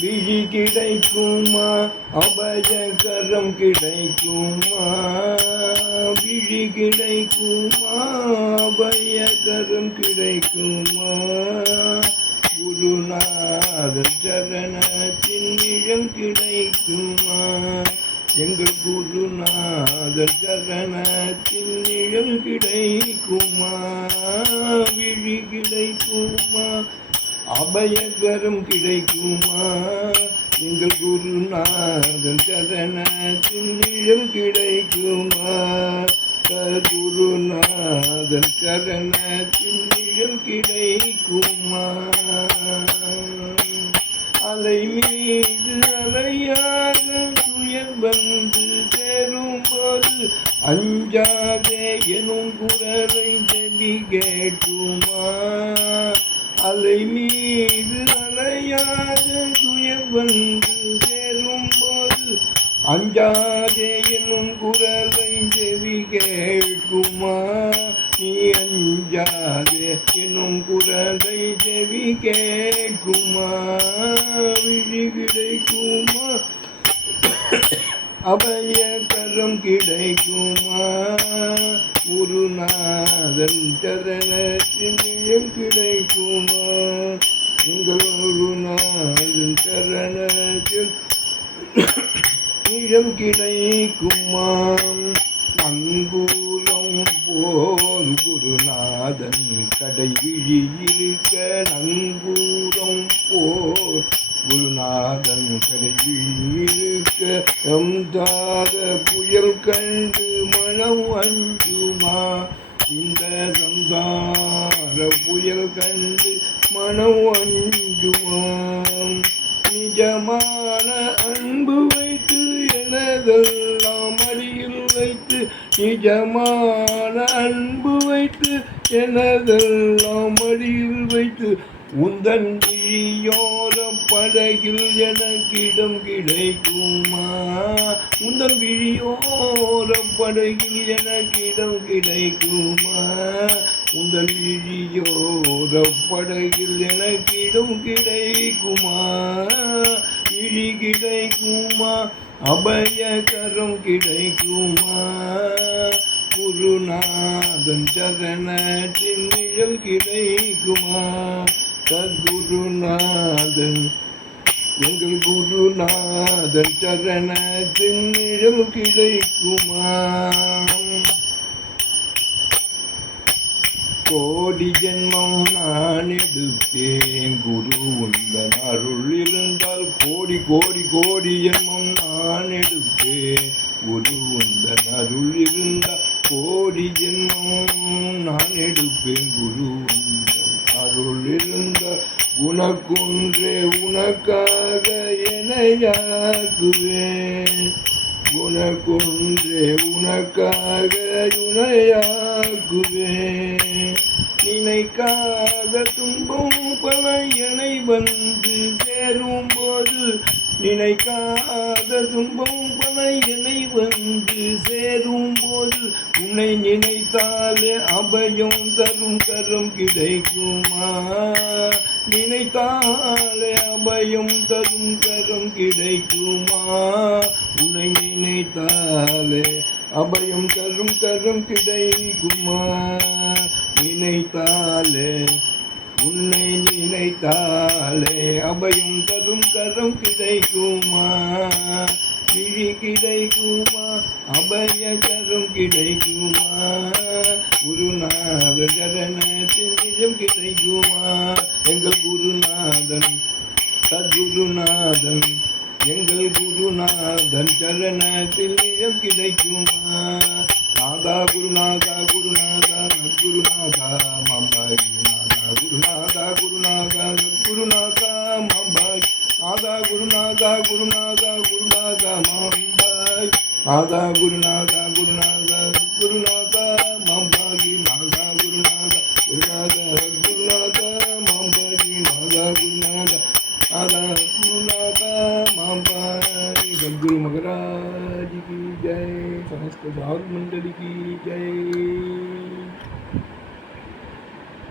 விழி கிடைக்குமா அபயகரம் கிடைக்குமா விழி கிடைக்குமா அபயகரம் கிடைக்குமா குருநாதர் சரணத்தின் நிழல் கிடைக்குமா எங்கள் குருநாதர் சரணத்தின் நிழல் கிடைக்குமா விழி கிடைக்குமா அபயகரம் கிடைக்குமா எங்கள் குருநாதன் சரணத்தின் நிழல் கிடைக்குமா குருநாதன் சரணத்தின் நிழல் கிடைக்குமா அலை மீது அலையாக துயர் வந்து சேரும்போது அஞ்சாதே எனும் குரலை செவி கேட்குமா அலை மீது அலையாக துயர் வந்து சேரும்போது அஞ்சாதே என்னும் குரலை செவி கேட்குமா நீ அஞ்சாதே என்னும் குரலை செவி கேட்குமா விழி கிடைக்குமா அபயகரம் கிடைக்குமா குருநாதன் சரணத்தின் நிழல் கிடைக்குமா எங்கள் குருநாதன் சரணத்தில் நிழல் கிடைக்குமா நங்கூரம் போல் குருநாதன் கடை விழியிருக்க நங்கூரம் போல் குருநாதன் கடை விழியிருக்க எம்தாத புயல் கண்டு மனம் அஞ்சுமா இந்த சம்சார புயல் கண்டு மனம் அஞ்சுமாம் நிஜமான அன்பு வைத்து எனதெல்லாம் அடியில் வைத்து நிஜமான அன்பு வைத்து எனதெல்லாம் அடியில் வைத்து உந்தன் விழியோர படகில் எனக்கிடம் கிடைக்குமா உந்தன் விழியோர படகில் எனக்கிடம் கிடைக்குமா உந்தன் விழியோர படகில் எனக்கிடம் கிடைக்குமா விழி கிடைக்குமா அபயகரம் கிடைக்குமா குருநாதன் சரணத்தின் நிழல் கிடைக்குமா சத்குருநாதன் எங்கள் குருநாதன் சரணத்தின் நிழல் கிடைக்குமா கோடி ஜென்மம் நான் எடுத்தேன் குரு உந்தன் அருள் இருந்தால் கோடி கோடி கோடி ஜென்மம் நான் எடுத்தேன் குரு உந்தன் அருள் இருந்தால் கோடி ஜென்மம் நான் எடுப்பேன் குரு உந்தன் அருள் இருந்தால் உனக்குன்றே உனக்காக எனையாக்குவேன் உனக்குன்றே உனக்காக உனையாக்குவேன் நினைக்காத துன்பம் பல என்னை வந்து சேரும்போது நினைக்காத துன்பம் பல என்னை வந்து சேரும்போது உன்னை நினைத்தாலே அபயம் தரும் கரம் கிடைக்குமா நினைத்தாலே அபயம் தரும் கரம் கிடைக்குமா உன்னை நினைத்தாலே அபயம் தரும் கரம் கிடைக்குமா நினைத்தாலே உன்னை நினைத்தாலே அபயம் தரும் கரம் கிடைக்குமா விழி கிடைக்குமா அபயகரம் கிடைக்குமா குருநாதன் சரணத்தின் நிஜம் கிடைக்குமா எங்கள் குருநாதன் சத்குருநாதன் எங்கள் குருநாதன் சரணத்தில் நிஜம் கிடைக்குமா நாதா குருநாதா குருநாதா சத்குருநாதா மம்பாகி நாதா குருநாதா குருநாதா சத்குருநாதா மம்பாகி நாதா குருநாதா குருநாதா குருநாதா மம்பாகி நாதா குருநாதா குருநாதா சத்குருநாதா மம்பாகி நாதா குருநாதா குருநாதா சத்குருநாதா மம்பாகி நாதா குருநாதா நாதா குருநாதா மம்பாகி सद्गुरु महाराज की जय समस्त भाग मंडली की